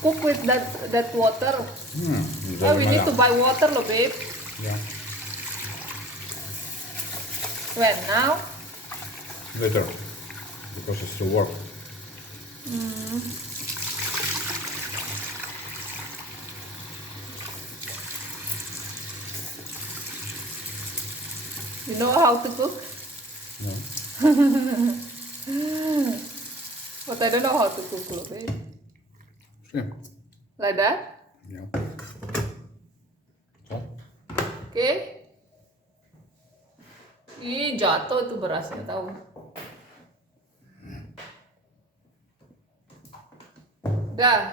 cook with that water. Oh, we need to buy water, loh, babe. Yeah. When now? Later. Because it's still work. You know how to cook? No. But I don't know how to cook, loh, babe. Same. Like that? Yeah. So. Okay. Ih, jatuh itu berasnya, tahu. Dah.